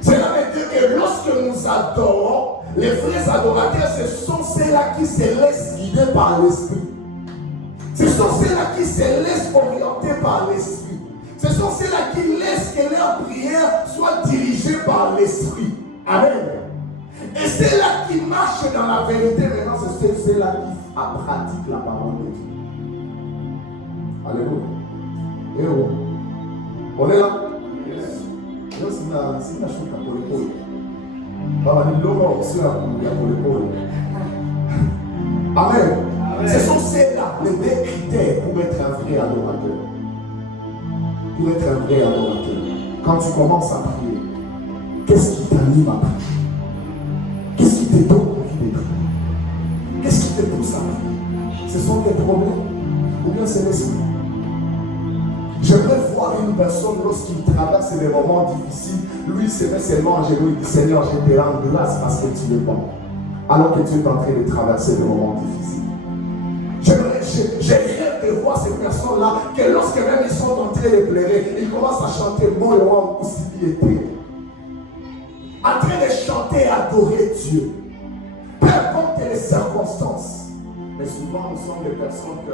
Cela veut dire que lorsque nous adorons, les vrais adorateurs, ce sont ceux-là qui se laissent guider par l'esprit. Ce sont ceux-là qui se laissent orienter par l'esprit. Ce sont ceux-là qui laissent que leur prière soit dirigée par l'esprit. Amen. Et ceux-là qui marchent dans la vérité, maintenant, c'est ceux-là qui pratiquent la parole de Dieu. Alléluia. Et on est là. Amen. Ce sont ceux-là les deux critères pour être un vrai adorateur. Pour être un vrai adorateur. Quand tu commences à prier, qu'est-ce qui t'anime à prier? Qu'est-ce qui te donne envie de prier? Qu'est-ce qui te pousse à prier? Ce sont tes problèmes ou bien c'est l'esprit? J'aimerais voir une personne lorsqu'il traverse des moments difficiles, lui se met seulement en genoux et dit Seigneur, je te rends grâce parce que tu es bon. Alors que tu es en train de traverser des moments difficiles. J'ai rêve de voir ces personnes-là que lorsque même ils sont en train de pleurer, ils commencent à chanter Mon roi aussi était. En train de chanter et adorer Dieu. Peu importe les circonstances. Mais souvent, nous sommes des personnes que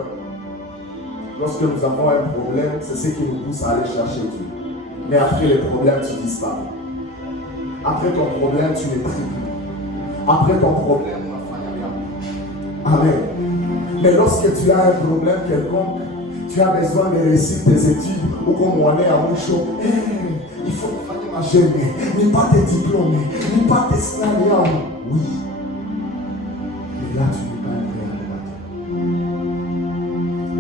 lorsque nous avons un problème, c'est ce qui nous pousse à aller chercher Dieu. Mais après le problème, tu disparais. Après ton problème, tu ne pries plus. Après ton problème, on a failli rien. Amen. Mais lorsque tu as un problème quelconque, tu as besoin de réussir tes études, ou comme on est à Moucho, il faut faire ma gêne, ni pas tes diplômes, ni pas tes scénarios. Oui. Mais là, tu n'es pas un vrai adorateur.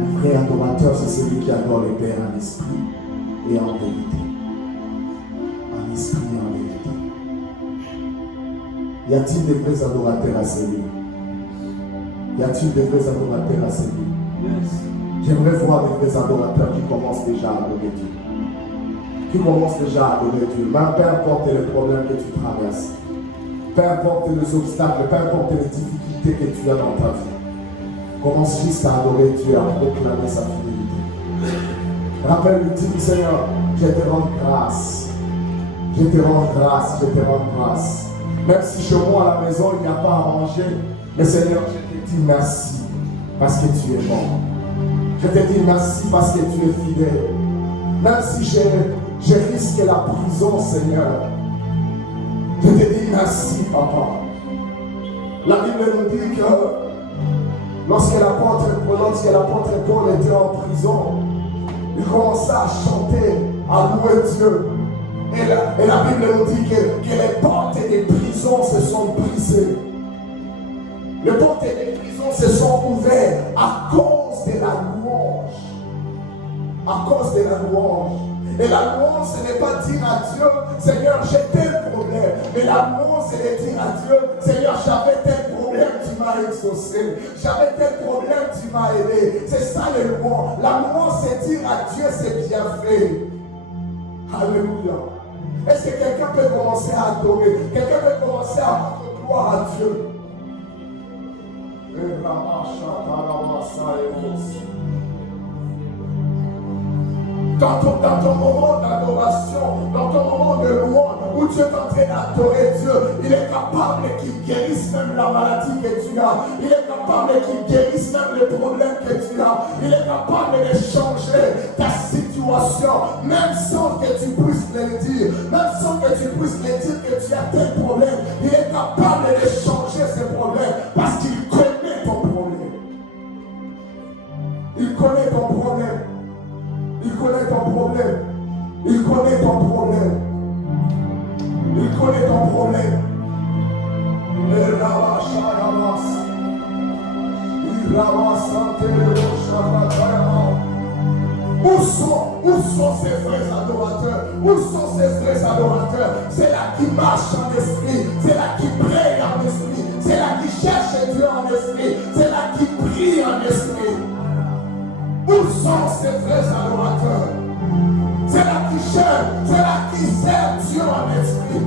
Un vrai adorateur, c'est celui qui adore le Père en esprit et en vérité. En esprit et en vérité. Y a-t-il des vrais adorateurs à celui? Y a-t-il des vrais adorateurs à celui? J'aimerais voir des vrais adorateurs qui commencent déjà à adorer Dieu. Qui commencent déjà à adorer Dieu. Même peu importe les problèmes que tu traverses. Peu importe les obstacles, peu importe les difficultés que tu as dans ta vie. Commence juste à adorer Dieu, à proclamer sa fidélité. Rappelle-lui, dis Seigneur, je te rends grâce. Je te rends grâce, je te rends grâce. Même si chez moi à la maison il n'y a pas à manger, mais Seigneur, je te dis merci parce que tu es bon. Je te dis merci parce que tu es fidèle. Même si je risque la prison, Seigneur, je te dis merci, Papa. La Bible nous dit que lorsque l'apôtre Paul était en prison, il commençait à chanter, à louer Dieu. Et la Bible nous dit que les portes des prisons se sont brisées. Les portes des prisons se sont ouvertes à cause de la louange. À cause de la louange. Et la louange, ce n'est pas dire à Dieu, Seigneur, j'ai tel problème. Mais la louange, c'est de dire à Dieu, Seigneur, j'avais tel problème, tu m'as exaucé. J'avais tel problème, tu m'as aidé. C'est ça le louange. La louange, c'est dire à Dieu, c'est bien fait. Alléluia. Est-ce que quelqu'un peut commencer à adorer? Quelqu'un peut commencer à rendre gloire à Dieu? Dans ton moment d'adoration, dans ton moment de louange, où tu es en train d'adorer Dieu, il est capable qu'il guérisse même la maladie que tu as. Il est capable qu'il guérisse même les problèmes que tu as. Il est capable de changer ta situation, même sans que tu puisses le dire, même sans que tu puisses le dire que tu as tel problème. Il est capable de changer ces problèmes parce qu'il connaît ton problème. Il connaît ton problème. Il connaît ton problème. Il connaît ton problème. Il connaît ton problème. Il ramasse. Il ramasse. Où sont ces vrais adorateurs? Où sont ces vrais adorateurs? C'est là qui marche en esprit. C'est là qui prie en esprit. C'est là qui cherche Dieu en esprit. C'est là qui prie en esprit. Où sont ces vrais adorateurs? C'est là qui cherchent, c'est là qui servent Dieu en esprit.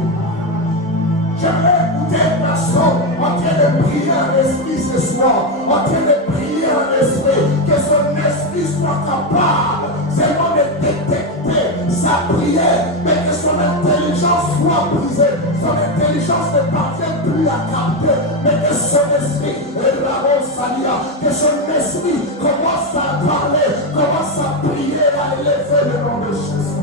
J'aimerais écouter une personne en train de prier en esprit ce soir, en train de prier en esprit, que son esprit soit capable seulement de détecter sa prière, mais que son intelligence soit brisée, son intelligence ne parvient plus à capter, mais que son esprit, que son esprit commence à parler, commence à prier, à élever le nom de Jésus.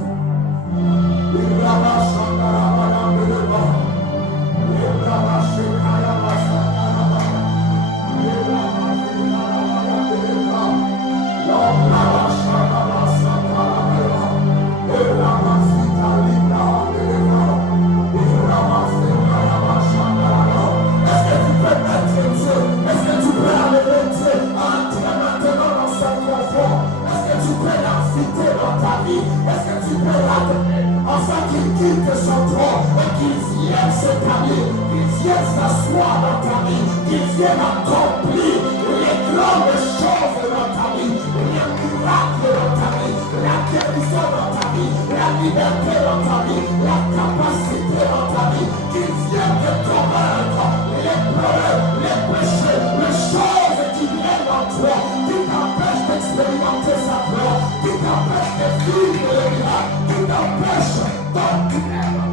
Enfin qu'il quitte son trône et qu'il vienne s'établir, qu'il vienne s'asseoir dans ta vie, qu'il vienne accomplir les grandes choses dans ta vie, les miracles dans ta vie, la guérison dans ta vie, la liberté dans ta vie, la capacité dans ta vie, qu'il vienne te convaincre les problèmes, les péchés, les choses qui viennent en toi, qui t'empêchent d'expérimenter sa gloire, qui t'empêchent de vivre les miracles, qui t'empêchent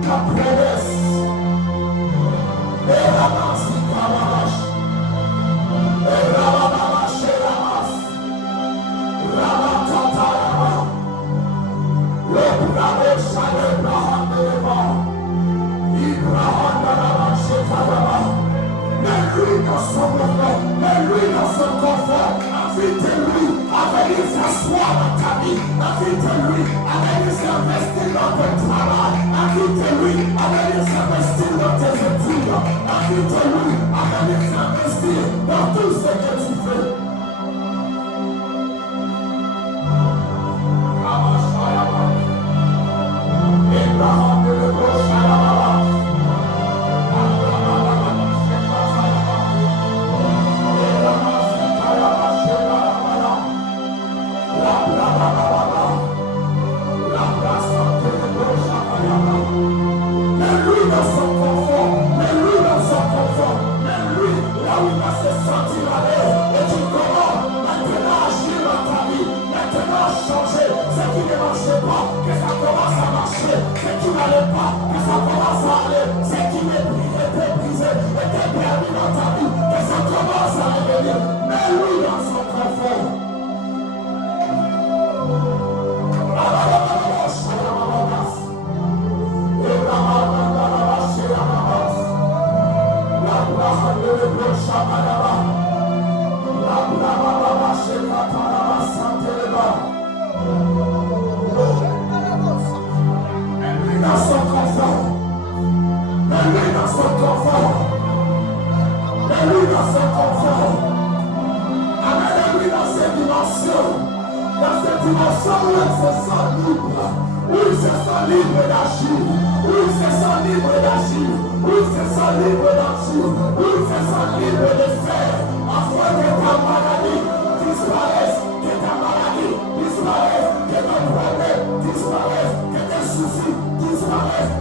ta promesse. Et ramasse, et ramasse, et ramasse, et ramasse, ramakatayama, le bravo chale braham eleva, Ibrahim ramasse chekayama, mets-lui dans son mouvement, mets-lui dans son confort, invite-lui à venir s'asseoir dans ta vie, invite-lui à venir s'investir dans ton travail, invite-lui à venir s'investir dans tes études, invite-lui à venir s'investir dans tout ce que tu fais. Abraham de l'Ebroshalama. Mets-lui dans son confort, mets-lui dans son confort, mets-lui là où il va se sentir à l'aise. Et tu commences maintenant à agir dans ta vie, maintenant à changer ce qui ne marchait pas, que ça commence à marcher, ce qui n'allait pas, que ça commence à aller, ce qui était brisé, était perdu dans ta vie, que ça commence à revenir. Mets-lui dans son confort. Mets-lui dans son confort. Amène-lui dans ses dimensions. Dans cette dimension où il se sent libre. Où il se sent libre d'agir. Où il se sent libre d'agir. Où il se sent libre d'agir. Où il se sent libre de faire. Afin que ta maladie disparaisse. Que ta maladie disparaisse. Que ton problème disparaisse. Que tes soucis disparaissent.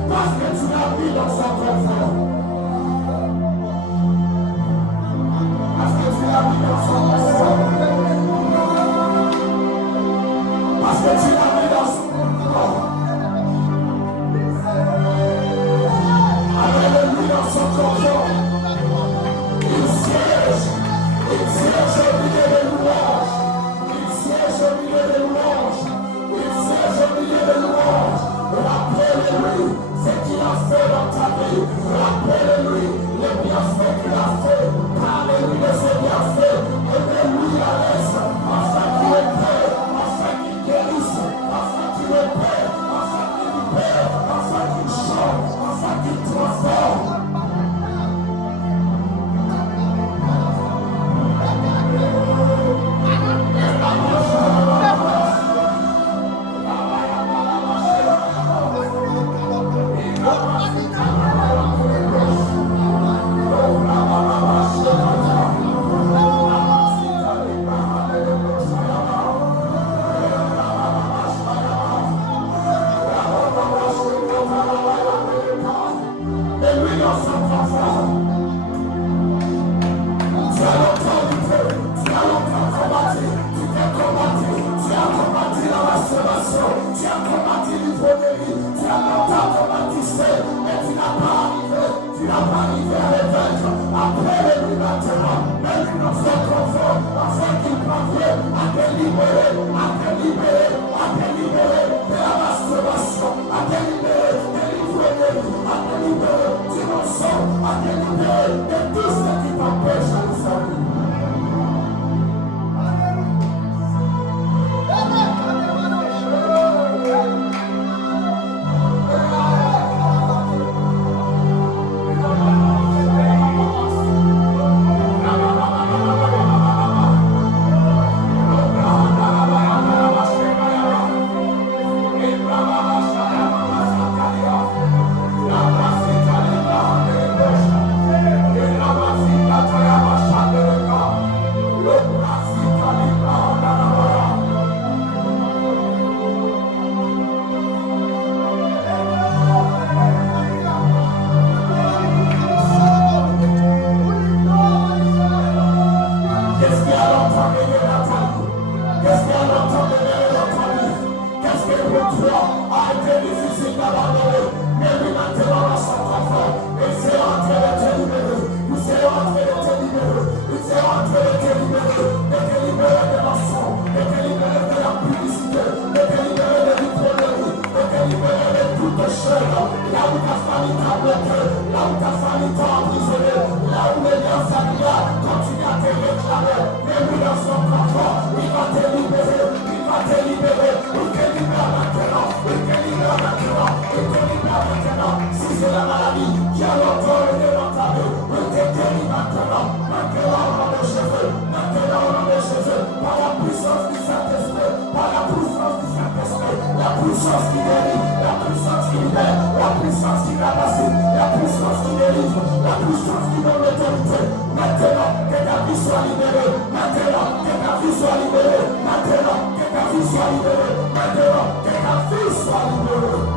soit libéré. Maintenant, que ta vie soit libérée. Maintenant, que ta vie soit libérée. Maintenant, que ta vie soit libérée.